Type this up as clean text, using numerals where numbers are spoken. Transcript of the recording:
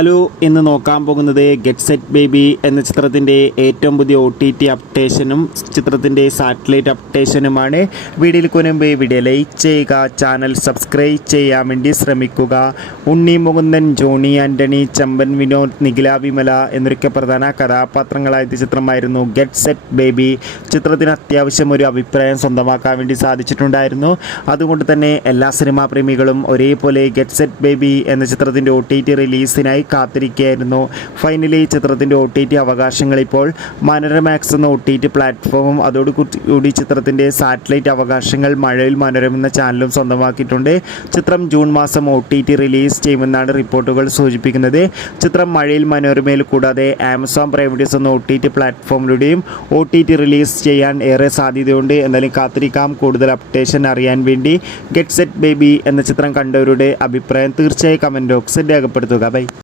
Hello, ഇന്ന് നോക്കാൻ പോകുന്നത് ഗെറ്റ് സെറ്റ് ബേബി എന്ന ചിത്രത്തിൻ്റെ ഏറ്റവും പുതിയ OTT അപ്ഡേഷനും ചിത്രത്തിൻ്റെ സാറ്റലൈറ്റ് അപ്ഡേഷനുമാണ്. വീഡിയോയിൽ മുൻപ് വീഡിയോ ലൈക്ക് ചെയ്യുക, ചാനൽ സബ്സ്ക്രൈബ് ചെയ്യാൻ വേണ്ടി ശ്രമിക്കുക. ഉണ്ണി മുകുന്ദൻ, ജോണി ആൻ്റണി, ചമ്പൻ വിനോദ്, നിഖില വിമല എന്നൊക്കെ പ്രധാന കഥാപാത്രങ്ങളായ ചിത്രമായിരുന്നു ഗെറ്റ് സെറ്റ് ബേബി. ചിത്രത്തിന് അത്യാവശ്യം ഒരു അഭിപ്രായം സ്വന്തമാക്കാൻ വേണ്ടി സാധിച്ചിട്ടുണ്ടായിരുന്നു. അതുകൊണ്ട് തന്നെ എല്ലാ സിനിമാ പ്രേമികളും ഒരേപോലെ ഗെറ്റ് സെറ്റ് ബേബി എന്ന ചിത്രത്തിൻ്റെ OTT റിലീസിനായി കാത്തിരിക്കുകയായിരുന്നു. ഫൈനലി ചിത്രത്തിൻ്റെ OTT അവകാശങ്ങൾ ഇപ്പോൾ മനോരമാക്സ് എന്ന OTT പ്ലാറ്റ്ഫോമും അതോടുകൂടി ചിത്രത്തിൻ്റെ സാറ്റലൈറ്റ് അവകാശങ്ങൾ മഴവിൽ മനോരമ എന്ന ചാനലും സ്വന്തമാക്കിയിട്ടുണ്ട്. ചിത്രം ജൂൺ മാസം OTT റിലീസ് ചെയ്യുമെന്നാണ് റിപ്പോർട്ടുകൾ സൂചിപ്പിക്കുന്നത്. ചിത്രം മഴവിൽ മനോരമയിൽ കൂടാതെ ആമസോൺ പ്രൈം വീഡിയോസ് എന്ന OTT പ്ലാറ്റ്ഫോമിലൂടെയും OTT റിലീസ് ചെയ്യാൻ ഏറെ സാധ്യതയുണ്ട്. എന്നാലും കാത്തിരിക്കാം. കൂടുതൽ അപ്ഡേഷൻ അറിയാൻ വേണ്ടി ഗെറ്റ് സെറ്റ് ബേബി എന്ന ചിത്രം കണ്ടവരുടെ അഭിപ്രായം തീർച്ചയായും കമൻറ്റ് ബോക്സിൽ രേഖപ്പെടുത്തുക. ബൈ.